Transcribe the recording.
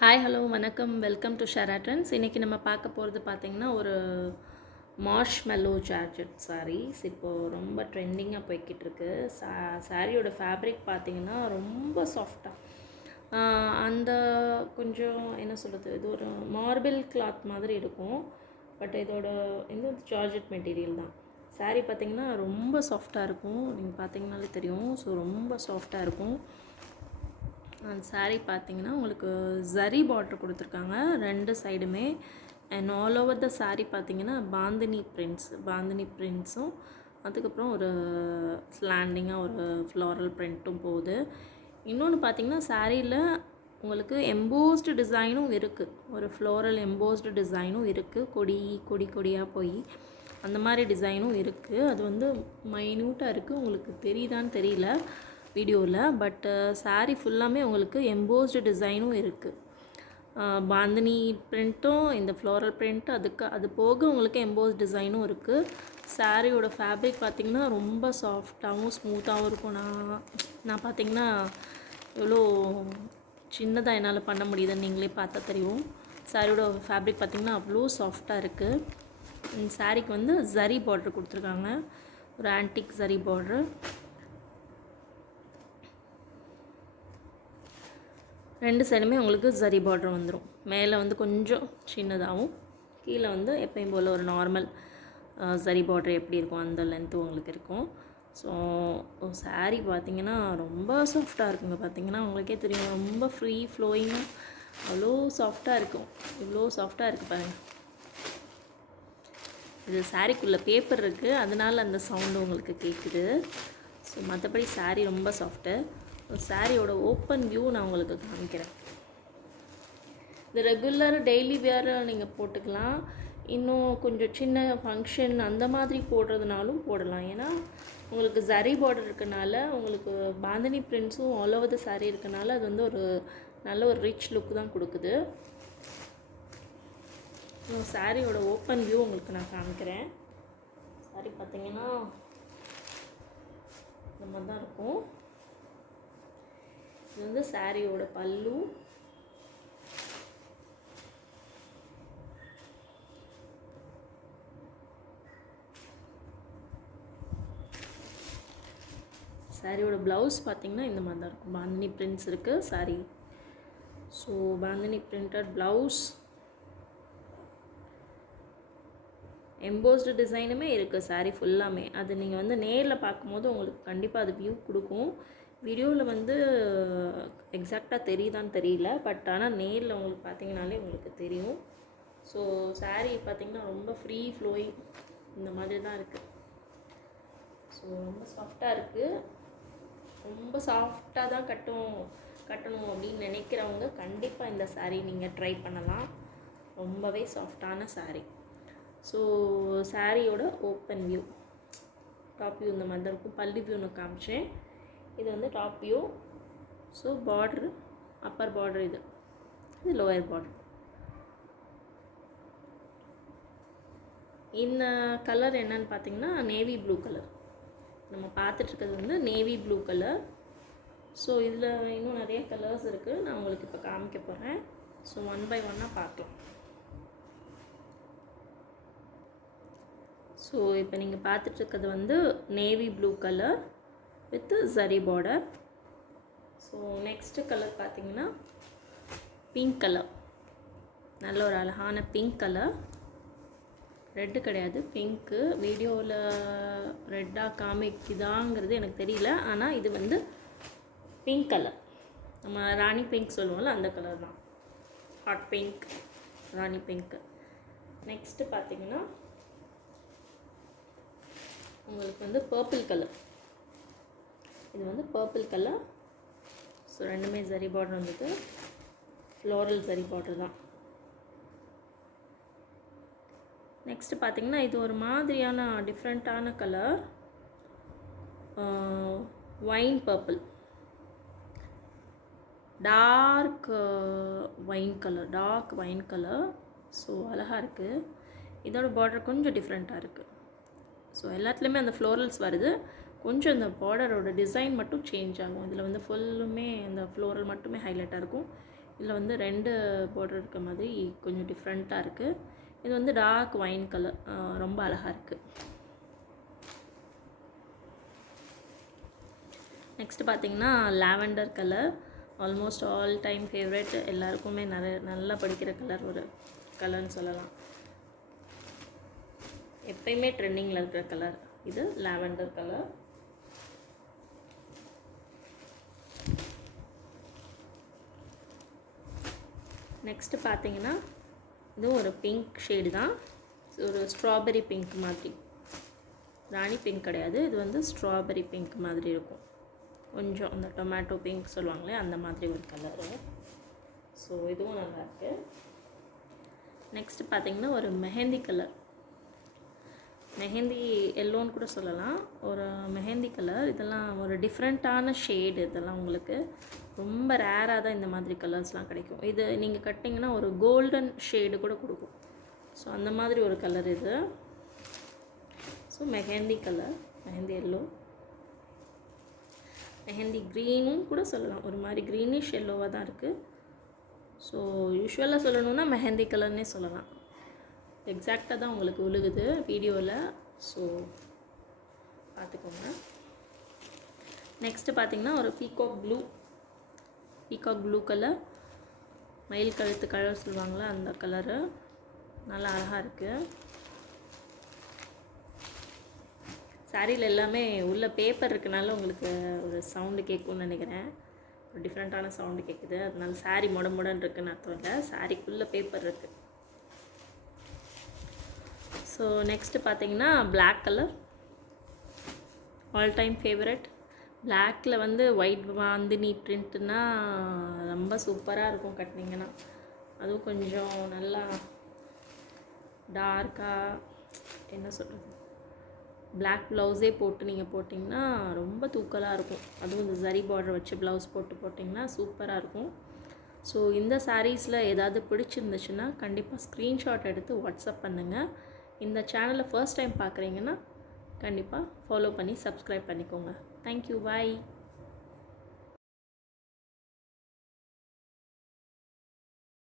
Hi hello வணக்கம் welcome to ஷரா trends. இன்றைக்கி நம்ம பார்க்க போகிறது பார்த்திங்கன்னா ஒரு மார்ஷ்மெல்லோ ஜார்ஜெட் சாரீஸ் இப்போது ரொம்ப ட்ரெண்டிங்காக போய்கிட்டு இருக்கு. சாரியோட ஃபேப்ரிக் பார்த்திங்கன்னா ரொம்ப சாஃப்டாக அந்த கொஞ்சம் என்ன சொல்கிறது, இது ஒரு மார்பிள் கிளாத் மாதிரி இருக்கும். பட் இதோட இது ஜார்ஜெட் மெட்டீரியல் தான். சாரீ பார்த்திங்கன்னா ரொம்ப சாஃப்டாக இருக்கும். நீங்கள் பார்த்திங்கனாலே தெரியும். ஸோ ரொம்ப சாஃப்டாக இருக்கும். அந்த சாரீ பார்த்திங்கன்னா உங்களுக்கு ஜரி பார்டர் கொடுத்துருக்காங்க ரெண்டு சைடுமே. And all over the sari பார்த்திங்கன்னா பாந்தினி பிரிண்ட்ஸும் அதுக்கப்புறம் ஒரு ஸ்லாண்டிங்காக ஒரு ஃப்ளாரல் பிரிண்ட்டும் போகுது. இன்னொன்று பார்த்திங்கன்னா சாரியில் உங்களுக்கு எம்போஸ்டு டிசைனும் இருக்குது. ஒரு ஃப்ளோரல் எம்போஸ்டு டிசைனும் இருக்குது. கொடியாக போய் அந்த மாதிரி டிசைனும் இருக்குது. அது வந்து மைன்யூட்டாக இருக்குது. உங்களுக்கு தெரியுதான்னு தெரியல வீடியோவில். பட் சாரீ ஃபுல்லாமே உங்களுக்கு எம்போஸ்டு டிசைனும் இருக்குது. பாந்தினி பிரிண்ட்டும் இந்த ஃப்ளோரல் பிரிண்ட் அது போக உங்களுக்கு எம்போஸ்ட் டிசைனும் இருக்குது. சாரியோட ஃபேப்ரிக் பார்த்திங்கன்னா ரொம்ப சாஃப்டாகவும் ஸ்மூத்தாகவும் இருக்கும். நான் பார்த்திங்கன்னா எவ்வளோ சின்னதாக என்னால் பண்ண முடியுதுன்னு நீங்களே பார்த்தா தெரியும். சாரியோட ஃபேப்ரிக் பார்த்திங்கன்னா அவ்வளோ சாஃப்டாக இருக்குது. இந்த சாரிக்கு வந்து ஜரி பார்டர் கொடுத்துருக்காங்க, ஒரு ஆன்டிக் ஜரி பார்டரு. ரெண்டு சைடுமே உங்களுக்கு ஜரி பார்டர் வந்துடும். மேலே வந்து கொஞ்சம் சின்னதாகவும் கீழே வந்து எப்பயும் போல் ஒரு நார்மல் ஜரி பார்டர் எப்படி இருக்கும் அந்த லென்த்து உங்களுக்கு இருக்கும். ஸோ சாரீ பார்த்திங்கன்னா ரொம்ப சாஃப்டாக இருக்குங்க. பார்த்திங்கன்னா உங்களுக்கே தெரியும், ரொம்ப ஃப்ரீ ஃப்ளோயிங்காக அவ்வளோ சாஃப்டாக இருக்கும். இவ்வளோ சாஃப்டாக இருக்குது பாருங்கள். இது சாரீக்குள்ளே பேப்பர் இருக்குது, அதனால் அந்த சவுண்டு உங்களுக்கு கேட்குது. ஸோ மற்றபடி சாரீ ரொம்ப சாஃப்ட்டு. சாரியோட ஓப்பன் வியூ நான் உங்களுக்கு காமிக்கிறேன். இந்த ரெகுலர் டெய்லி வேர் நீங்கள் போட்டுக்கலாம். இன்னும் கொஞ்சம் சின்ன ஃபங்க்ஷன் அந்த மாதிரி போடுறதுனாலும் போடலாம். ஏன்னா உங்களுக்கு ஜரி பார்டர் இருக்கனால, உங்களுக்கு பாந்தினி பிரிண்ட்ஸும் ஆல் ஓவர் த சாரீ இருக்கனால அது வந்து ஒரு நல்ல ஒரு ரிச் லுக் தான் கொடுக்குது. சாரியோட ஓப்பன் வியூ உங்களுக்கு நான் காமிக்கிறேன். சாரி பார்த்திங்கன்னா இந்த மாதிரி தான் இருக்கும். இது வந்து சாரியோட பல்லு. சாரியோட ப்ளவுஸ் பார்த்திங்கன்னா இந்த மாதிரி தான் இருக்கும். பாந்தினி பிரிண்ட்ஸ் இருக்குது sari. So bandhani printed blouse, embossed டிசைனுமே இருக்குது சாரீ ஃபுல்லாமே. அது நீங்கள் வந்து நேரில் பார்க்கும்போது உங்களுக்கு கண்டிப்பாக அது வியூ கொடுக்கும். வீடியோவில் வந்து எக்ஸாக்டாக தெரியுதான்னு தெரியல. பட் ஆனால் நேரில் உங்களுக்கு பார்த்திங்கனாலே உங்களுக்கு தெரியும். ஸோ சாரீ பார்த்திங்கன்னா ரொம்ப ஃப்ரீ ஃப்ளோயிங் இந்த மாதிரி தான் இருக்குது. ஸோ ரொம்ப சாஃப்டாக இருக்குது. ரொம்ப சாஃப்டாக தான் கட்டணும் அப்படின்னு நினைக்கிறவங்க கண்டிப்பாக இந்த சாரீ நீங்கள் ட்ரை பண்ணலாம். ரொம்பவே சாஃப்டான சாரீ. ஸோ சாரியோட ஓப்பன் வியூ, டாப் வியூ இந்த மாதிரி இருக்கும். பல்லு வியூ நான் காமிச்சேன். இது வந்து டாப் வியூ. ஸோ பார்ட்ரு, அப்பர் பார்டர், இது லோயர் பார்டர். இந்த கலர் என்னன்னு பார்த்தீங்கன்னா நேவி ப்ளூ கலர். நம்ம பார்த்துட்ருக்கிறது வந்து நேவி ப்ளூ கலர். ஸோ இதில் இன்னும் நிறைய கலர்ஸ் இருக்குது. நான் உங்களுக்கு இப்போ காமிக்க போகிறேன். ஸோ ஒன் பை ஒன்னாக பார்க்கலாம். ஸோ இப்போ நீங்கள் பார்த்துட்ருக்கிறது வந்து navy blue colour with zari border. So next colour பார்த்திங்கன்னா பிங்க் கலர். நல்ல ஒரு அழகான பிங்க் கலர். ரெட்டு கிடையாது, பிங்க்கு. வீடியோவில் ரெட்டாக காமிக்குதாங்கிறது எனக்கு தெரியல. ஆனால் இது வந்து பிங்க் கலர். நம்ம ராணி பிங்க் சொல்லுவோம்ல, அந்த கலர் தான். ஹாட் பிங்க், ராணி பிங்க்கு. நெக்ஸ்ட்டு பார்த்திங்கன்னா உங்களுக்கு வந்து பர்பிள் கலர். இது வந்து பர்பிள் கலர். ஸோ ரெண்டுமே ஜரி பார்டர் வந்துட்டு ஃப்ளோரல் ஜரி பார்டர் தான். நெக்ஸ்ட்டு பார்த்திங்கன்னா இது ஒரு மாதிரியான டிஃப்ரெண்ட்டான colour, wine purple, dark wine colour. So அழகாக இருக்குது. இதோட பார்டர் கொஞ்சம் டிஃப்ரெண்ட்டாக இருக்குது. ஸோ எல்லாத்துலேயுமே அந்த ஃப்ளோரல்ஸ் வருது. கொஞ்சம் இந்த பார்டரோட டிசைன் மட்டும் சேஞ்ச் ஆகும். இதில் வந்து ஃபுல்லுமே இந்த ஃப்ளோரல் மட்டுமே ஹைலைட்டாக இருக்கும். இதில் வந்து 2 பார்டர் இருக்க மாதிரி கொஞ்சம் டிஃப்ரெண்ட்டாக இருக்குது. இது வந்து டார்க் ஒயின் கலர், ரொம்ப அழகாக இருக்குது. நெக்ஸ்ட்டு பார்த்திங்கன்னா lavender colour, almost all time favourite, எல்லாருக்குமே நல்லா படிக்கிற கலர், ஒரு கலர்னு சொல்லலாம். எப்பயுமே ட்ரெண்டிங்கில் இருக்கிற கலர் இது லாவெண்டர் கலர். நெக்ஸ்ட்டு பார்த்தீங்கன்னா இது ஒரு பிங்க் ஷேடு தான், ஒரு ஸ்ட்ராபெரி பிங்க் மாதிரி, ராணி பிங்க் கிடையாது, இது வந்து ஸ்ட்ராபெரி பிங்க் மாதிரி இருக்கும், கொஞ்சம் அந்த டொமேட்டோ பிங்க் சொல்லுவாங்களே அந்த மாதிரி ஒரு கலரு. ஸோ இதுவும் நல்லாயிருக்கு. நெக்ஸ்ட்டு பார்த்திங்கன்னா ஒரு மெஹந்தி கலர், மெஹந்தி எல்லோன்னு கூட சொல்லலாம், ஒரு மெஹந்தி கலர். இதெல்லாம் ஒரு டிஃப்ரெண்ட்டான ஷேடு, இதெல்லாம் உங்களுக்கு ரொம்ப ரேராக தான் இந்த மாதிரி கலர்ஸ்லாம் கிடைக்கும். இது நீங்கள் கட்டிங்கன்னா ஒரு கோல்டன் ஷேடு கூட கொடுக்கும். ஸோ அந்த மாதிரி ஒரு கலர் இது. So mehndi colour, mehndi yellow, mehndi க்ரீனும் கூட சொல்லலாம், ஒரு மாதிரி க்ரீனிஷ் எல்லோவாக தான் இருக்குது. ஸோ யூஸ்வலாக சொல்லணுன்னா மெஹந்தி கலர்னே சொல்லலாம். எக்ஸாக்டாக தான் உங்களுக்கு விழுகுது வீடியோவில், ஸோ பார்த்துக்கோங்க. நெக்ஸ்ட்டு பார்த்திங்கன்னா ஒரு பீகாக் ப்ளூ கலர், மயில் கழுத்து கலர் சொல்லுவாங்களே அந்த கலரு, நல்லா அழகாக இருக்குது. சாரியில் எல்லாமே உள்ள பேப்பர் இருக்கனால உங்களுக்கு ஒரு சவுண்டு கேட்கும்னு நினைக்கிறேன், ஒரு டிஃப்ரெண்ட்டான சவுண்டு கேட்குது, அதனால சாரி முடன்னு இருக்குன்னு அர்த்தம் இல்லை, சாரிக்குள்ளே பேப்பர் இருக்குது. ஸோ நெக்ஸ்ட்டு பார்த்தீங்கன்னா black colour, all time favourite. பிளாக்கில் வந்து ஒயிட் பாந்தினி பிரிண்ட்டுனா ரொம்ப சூப்பராக இருக்கும் கட்டினீங்கன்னா, அதுவும் கொஞ்சம் நல்லா டார்க்காக, என்ன சொல்கிறது, பிளாக் ப்ளவுஸே போட்டு நீங்கள் போட்டிங்கன்னா ரொம்ப தூக்கலாக இருக்கும். அதுவும் இந்த ஜரி பார்டர் வச்சு ப்ளவுஸ் போட்டிங்கன்னா சூப்பராக இருக்கும். ஸோ இந்த சாரீஸில் ஏதாவது பிடிச்சிருந்துச்சுன்னா கண்டிப்பாக ஸ்க்ரீன்ஷாட் எடுத்து வாட்ஸ்அப் பண்ணுங்கள். இந்த சேனலை ஃபர்ஸ்ட் டைம் பார்க்குறீங்கன்னா கண்டிப்பாக ஃபாலோ பண்ணி சப்ஸ்கிரைப் பண்ணிக்கோங்க. தேங்க்யூ, பாய்.